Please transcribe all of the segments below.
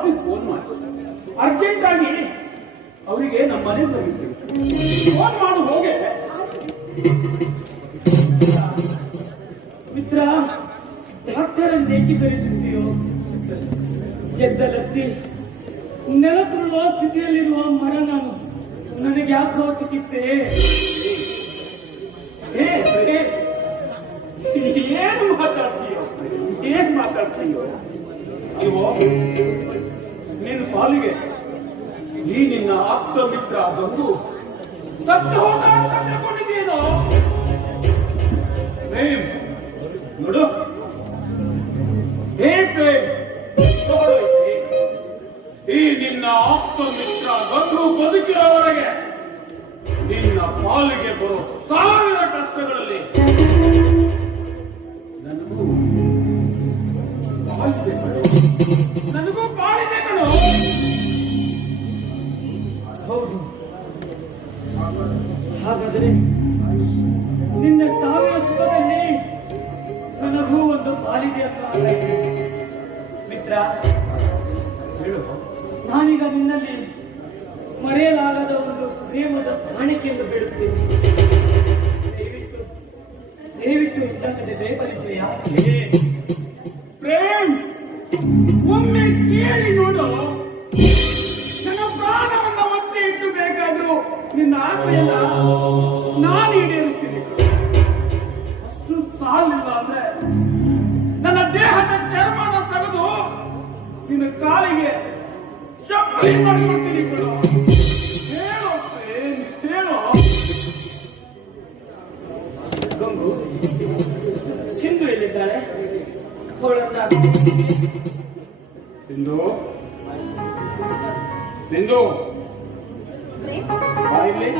ಡಾಕ್ಟ್ರಿಗೆ ಫೋನ್ ಮಾಡಿ. ಅರ್ಜೆಂಟ್ ಆಗಿ ಅವರಿಗೆ ನಮ್ಮ ಮನೆ ಬರೀತೀವಿ ಫೋನ್ ಮಾಡು, ಹೋಗೆ. ಮಿತ್ರ ಡಾಕ್ಟರ್ ಏಕೀಕರಿಸುತ್ತೀಯೋ ಗೆದ್ದಲತ್ತಿ ನೆಲತುರುವ ಸ್ಥಿತಿಯಲ್ಲಿರುವ ಮರ ನಾನು. ನನಗೆ ಯಾಕೋ ಚಿಕಿತ್ಸೆ? ಏನು ಮಾತಾಡ್ತೀಯೋ? ಏನ್ ಮಾತಾಡ್ತೀಯೋ? ನೀವು ಪಾಲಿಗೆ. ಈ ನಿನ್ನ ಆಪ್ತ ಮಿತ್ರ ಬಂದು ಸತ್ತು ಹೋದ ಅಂತ ನೋಡು. ಹೇ ಈ ನಿನ್ನ ಆಪ್ತ ಮಿತ್ರ ಬಂದು ಬದುಕಿರೋವರೆಗೆ ನಿನ್ನ ಪಾಲಿಗೆ ಬರೋ ಸಾವಿರ ಕಷ್ಟಗಳಲ್ಲಿ ನನಗೂ ಬಾಳಿದೆ ಹಾಗಾದರೆ ನಿನ್ನ ಸಾವಿರ ಸುಖದಲ್ಲಿ ನನಗೂ ಒಂದು ಪಾಲಿದೆ ಅಂತ ಮಿತ್ರ ಹೇಳು. ನಾನೀಗ ನಿನ್ನಲ್ಲಿ ಮರೆಯಲಾಗದ ಒಂದು ಪ್ರೇಮದ ಕಾಣಿಕೆಯನ್ನು ಬಿಡುತ್ತೇನೆ. ದಯವಿಟ್ಟು ದಯವಿಟ್ಟು ಇದ್ದಕ್ಕೆ ದಯಪರಿಸೆಯ ಏ, ಪ್ರೇಮ್ ಒಮ್ಮೆ ಕೇಳಿ ನೋಡು. ನನ್ನ ಪ್ರಾಣವನ್ನು ಮತ್ತೆ ಇಟ್ಟು ಬೇಕಾದ್ರೂ ನಿನ್ನ ಆಸೆಯನ್ನ ಅಂದ್ರೆ ನನ್ನ ದೇಹದ ಚರ್ಮನ ತೆಗೆದು ನಿನ್ನ ಕಾಲಿಗೆ ಚಪ್ಪಲಿ ಮಾಡ್ಕೊಡ್ತೀನಿ ಕಣೋ. ಹೇಳು ಹೇಳು. ಗಂಗು ಸಿಂಧು ಎಲ್ಲಿದ್ದಾಳೆ? ಸಿಂಧು? ಸಿಂಧು? ಇಲ್ಲಿ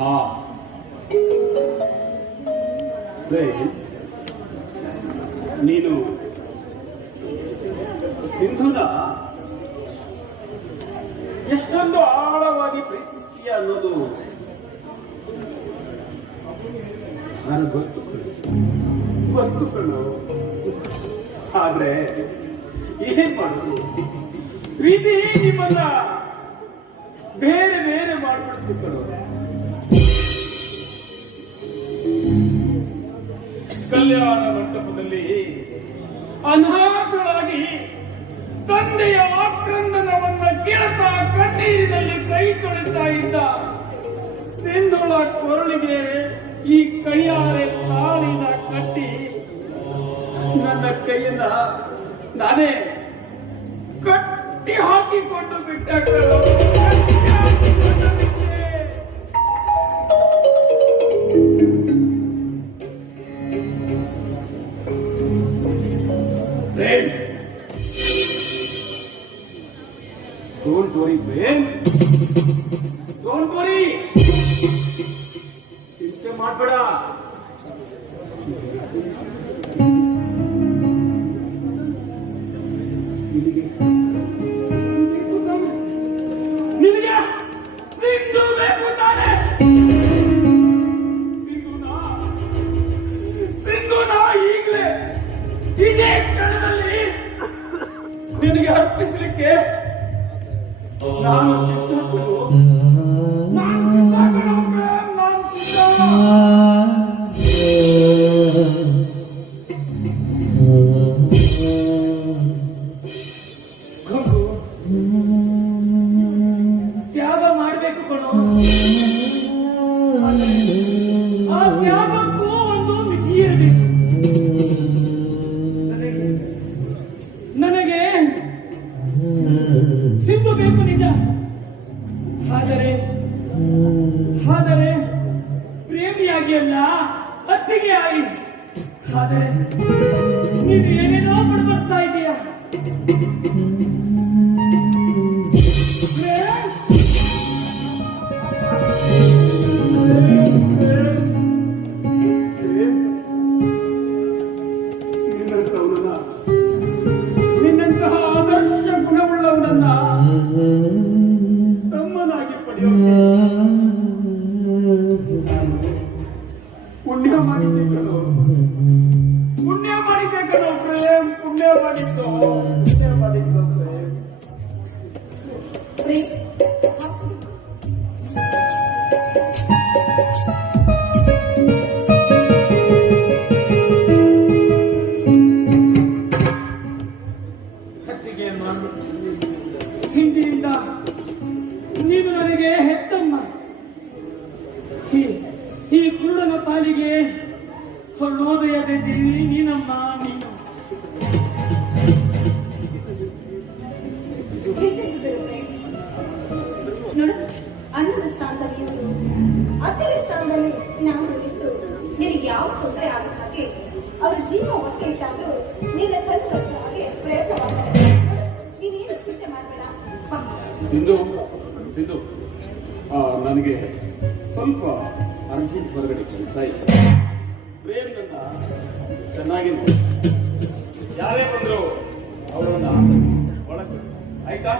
ಹಾ. ನೀನು ಸಿಂಧುನ ಎಷ್ಟೊಂದು ಆಳವಾಗಿ ಪ್ರೀತಿಸ್ತೀಯ ಅನ್ನೋದು ನಾನು ಗೊತ್ತು ಗೊತ್ತುಕೊಳ್ಳು. ಆದ್ರೆ ಏನ್ ಮಾಡುದು? ಪ್ರೀತಿ ನಿಮ್ಮನ್ನ ಬೇರೆ ಬೇರೆ ಮಾಡ್ಬಿಡ್ತು ಕಲ್ಯಾಣ ಮಂಟಪದಲ್ಲಿ ಅನಾಥರಾಗಿ ತಂದೆಯ ಆಕ್ರಂದನವನ್ನ ಕೇಳ್ತಾ ಕಣ್ಣೀರಿನಲ್ಲಿ ಕೈ ತೊಳಿತಾ ಇದ್ದ ಸಿಂಧುಳ ಕೊರಳಿಗೆ ಈ ಕೈಯಾರೆ ತಾಳಿನ ಕಟ್ಟಿ ನನ್ನ ಕೈಯಿಂದ ನಾನೇ ಕಟ್ಟಿ ಹಾಕಿಕೊಂಡು ಬಿಟ್ಟ ಈಗಲೇ? ಚಿಂತೆ ಮಾಡಬೇಡ ನಿನಗೆ ಅರ್ಪಿಸಲಿಕ್ಕೆ ನಾನು ಸಿದ್ಧ ಕಣೋ. ಅಲ್ಲ ಅತ್ತಿಗೆ ಆಗಿ. ಆದರೆ ನೀನು ಏನೇನೋ ಬಡಬಡಿಸ್ತಾ ಇದೀಯಾ? ಅರುಣೋದಯದ ದೇವಿ ನೀನಮ್ಮ ನೀನು. ನೋಡು ಅನ್ನದ ಸ್ಥಾನದಲ್ಲಿ ಇವರು ಸ್ಥಾನದಲ್ಲಿ ನಾನು ನಿಂತು ನಿನಗೆ ಯಾವ ತೊಂದರೆ ಆಗದ ಹಾಗೆ ಅವರ ಜೀವ ಒತ್ತೆ ಇಟ್ಟಾದ್ರು ನಿನ್ನ ತೋರಿಸೋ ಹಾಗೆ ಪ್ರಯತ್ನ ಮಾಡ್ತಾರೆ ನೀನೇನು ಚಿಂತೆ ಮಾಡಬೇಡ. ಸಿಂಧು ಸಿಂಧು ಆ, ನನಗೆ ಸ್ವಲ್ಪ ಅರ್ಜೆಂಟ್ ಹೊರಗಡೆ ಕೆಲಸ ಇದೆ. ಪ್ರೇಮ್ ನನ್ನ ಚೆನ್ನಾಗಿ ನೋಡಿ. ಯಾರೇ ಬಂದ್ರು ಅವರನ್ನ ಒಳಗೆ ಆಯ್ತಾ?